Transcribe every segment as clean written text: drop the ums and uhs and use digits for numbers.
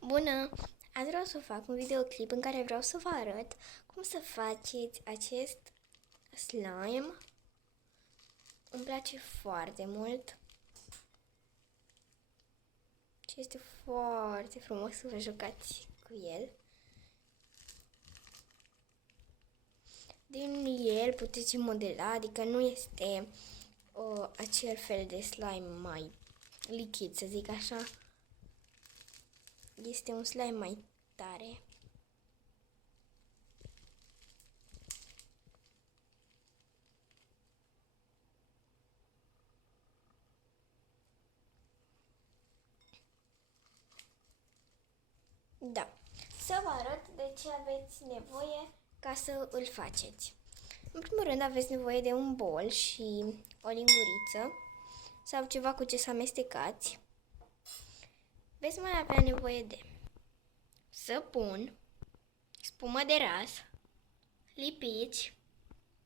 Bună! Azi vreau să fac un videoclip în care vreau să vă arăt cum să faceți acest slime. Îmi place foarte mult și este foarte frumos să vă jucați cu el. Din el puteți modela, adică nu este acel fel de slime mai lichid, să zic așa. Este un slime mai tare. Da. Să vă arăt de ce aveți nevoie ca să îl faceți. În primul rând aveți nevoie de un bol și o linguriță sau ceva cu ce să amestecați. Veți mai avea nevoie de săpun, spumă de ras, lipici,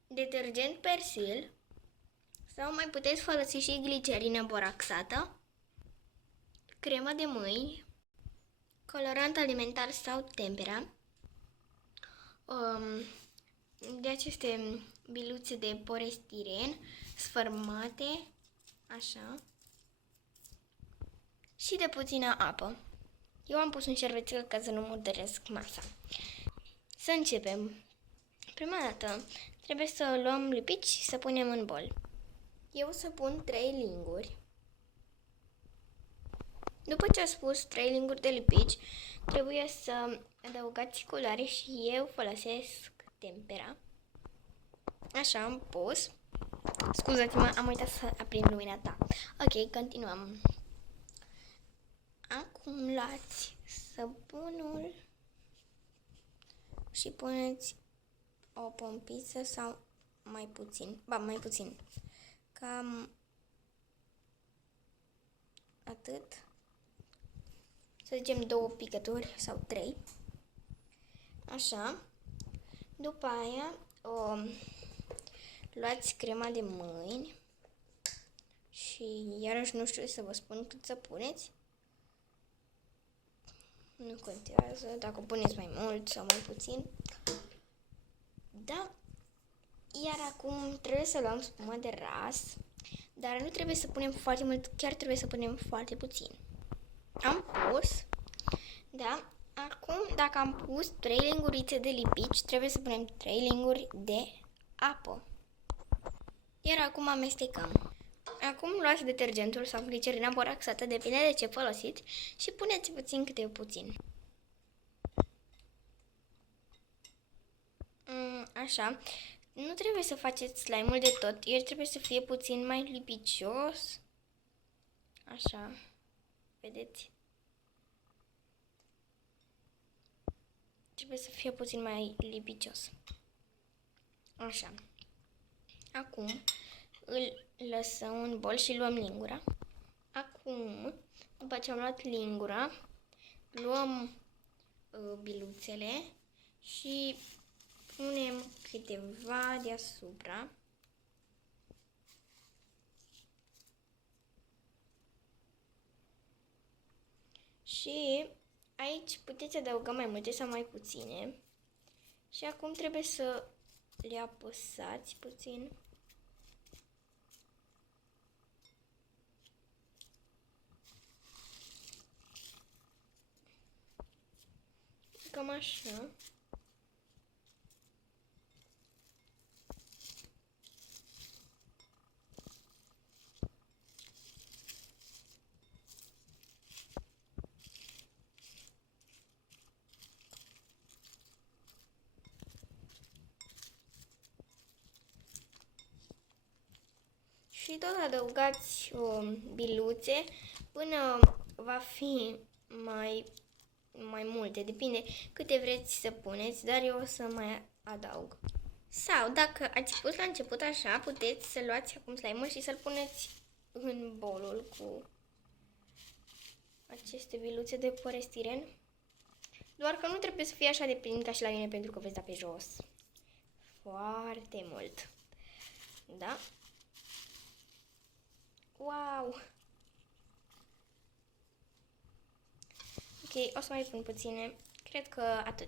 detergent persil sau mai puteți folosi și glicerină boraxată, cremă de mâini, colorant alimentar sau tempera, de aceste biluțe de polistiren sfărmate, așa, și de puțină apă. Eu am pus un șervețel ca să nu murdăresc masa. Să începem. Prima dată trebuie să luăm lipici și să punem în bol. Eu o să pun 3 linguri. După ce ați pus 3 linguri de lipici, trebuie să adăugați culoare și eu folosesc tempera. Așa, am pus. Scuzați-mă, am uitat să aprind lumina ta. Ok, continuăm. Acum luați săpunul și puneți o pompiță sau mai puțin. Mai puțin. Cam atât. Să zicem 2 picături sau 3. Așa. După aia luați crema de mâini și iarăși nu știu să vă spun cât să puneți. Nu contează dacă puneți mai mult sau mai puțin. Da. Iar acum trebuie să luăm spumă de ras, dar nu trebuie să punem foarte mult, chiar trebuie să punem foarte puțin. Am pus. Da. Acum, dacă am pus 3 lingurițe de lipici, trebuie să punem 3 linguri de apă. Iar acum amestecăm. Acum luați detergentul sau glicerina boraxată, depinde de ce folosiți, și puneți puțin câte puțin. Așa. Nu trebuie să faceți slime-ul de tot, el trebuie să fie puțin mai lipicios. Așa. Vedeți? Trebuie să fie puțin mai lipicios. Așa. Acum îl lăsăm în bol și luăm lingura. Acum, după ce am luat lingura, luăm biluțele și punem câteva deasupra. Și aici puteți adăuga mai multe sau mai puține. Și acum trebuie să le apăsați puțin. Cam așa. Și tot adăugați biluțe până va fi mai multe. Depinde câte vreți să puneți, dar eu o să mai adaug. Sau dacă ați pus la început așa, puteți să luați acum slime-ul și să-l puneți în bolul cu aceste biluțe de polistiren. Doar că nu trebuie să fie așa de plin ca și la mine, pentru că veți da pe jos foarte mult. Da? Wow! Ok, o să mai pun puține. Cred că atât.